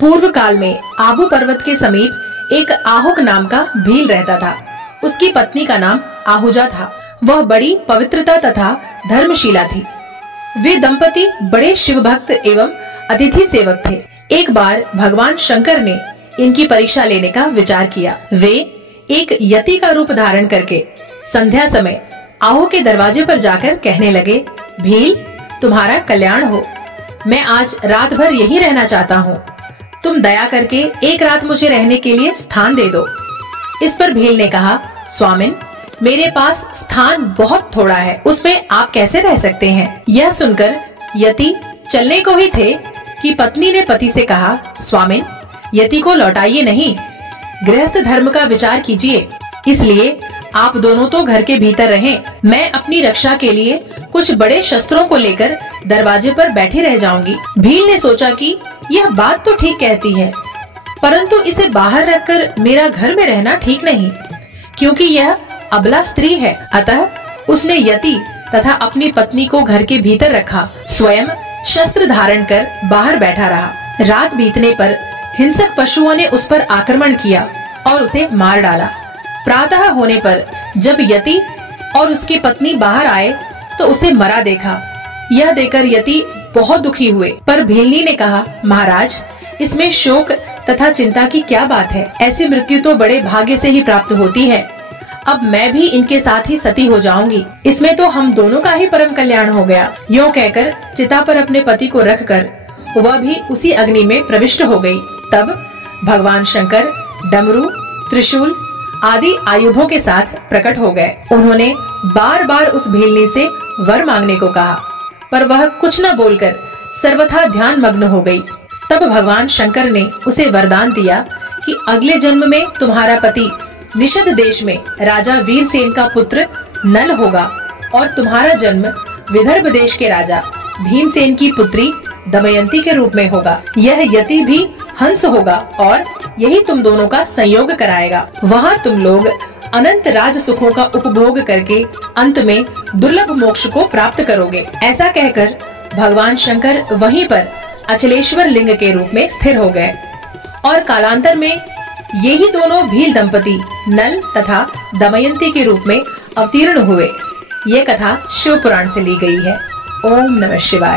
पूर्व काल में आबू पर्वत के समीप एक आहुक नाम का भील रहता था। उसकी पत्नी का नाम आहूजा था। वह बड़ी पवित्रता तथा धर्मशीला थी। वे दंपति बड़े शिव भक्त एवं अतिथि सेवक थे। एक बार भगवान शंकर ने इनकी परीक्षा लेने का विचार किया। वे एक यति का रूप धारण करके संध्या समय आहू के दरवाजे पर जाकर कहने लगे, भील, तुम्हारा कल्याण हो। मैं आज रात भर यहीं रहना चाहता हूँ। तुम दया करके एक रात मुझे रहने के लिए स्थान दे दो। इस पर भील ने कहा, स्वामिन, मेरे पास स्थान बहुत थोड़ा है, उसमें आप कैसे रह सकते हैं। यह सुनकर यति चलने को ही थे कि पत्नी ने पति से कहा, स्वामिन, यति को लौटाइए नहीं, गृहस्थ धर्म का विचार कीजिए। इसलिए आप दोनों तो घर के भीतर रहें। मैं अपनी रक्षा के लिए कुछ बड़े शस्त्रों को लेकर दरवाजे पर बैठी रह जाऊंगी। भील ने सोचा कि यह बात तो ठीक कहती है, परंतु इसे बाहर रखकर मेरा घर में रहना ठीक नहीं, क्योंकि यह अबला स्त्री है। अतः उसने यति तथा अपनी पत्नी को घर के भीतर रखा, स्वयं शस्त्र धारण कर बाहर बैठा रहा। रात बीतने पर हिंसक पशुओं ने उस पर आक्रमण किया और उसे मार डाला। प्रातः होने पर जब यति और उसकी पत्नी बाहर आए तो उसे मरा देखा। यह देखकर यति बहुत दुखी हुए, पर भीलनी ने कहा, महाराज, इसमें शोक तथा चिंता की क्या बात है। ऐसी मृत्यु तो बड़े भाग्य से ही प्राप्त होती है। अब मैं भी इनके साथ ही सती हो जाऊंगी, इसमें तो हम दोनों का ही परम कल्याण हो गया। यूँ कहकर चिता पर अपने पति को रखकर वह भी उसी अग्नि में प्रविष्ट हो गई। तब भगवान शंकर डमरू, त्रिशूल आदि आयुधों के साथ प्रकट हो गए। उन्होंने बार बार उस भीलनी से वर मांगने को कहा, पर वह कुछ न बोलकर सर्वथा ध्यान मग्न हो गई। तब भगवान शंकर ने उसे वरदान दिया कि अगले जन्म में तुम्हारा पति निषद देश में राजा वीरसेन का पुत्र नल होगा और तुम्हारा जन्म विदर्भ देश के राजा भीमसेन की पुत्री दमयंती के रूप में होगा। यह यति भी हंस होगा और यही तुम दोनों का संयोग कराएगा। वहाँ तुम लोग अनंत राज सुखों का उपभोग करके अंत में दुर्लभ मोक्ष को प्राप्त करोगे। ऐसा कहकर भगवान शंकर वहीं पर अचलेश्वर लिंग के रूप में स्थिर हो गए और कालांतर में यही दोनों भील दंपति नल तथा दमयंती के रूप में अवतीर्ण हुए। ये कथा शिव पुराण से ली गई है। ओम नमः शिवाय।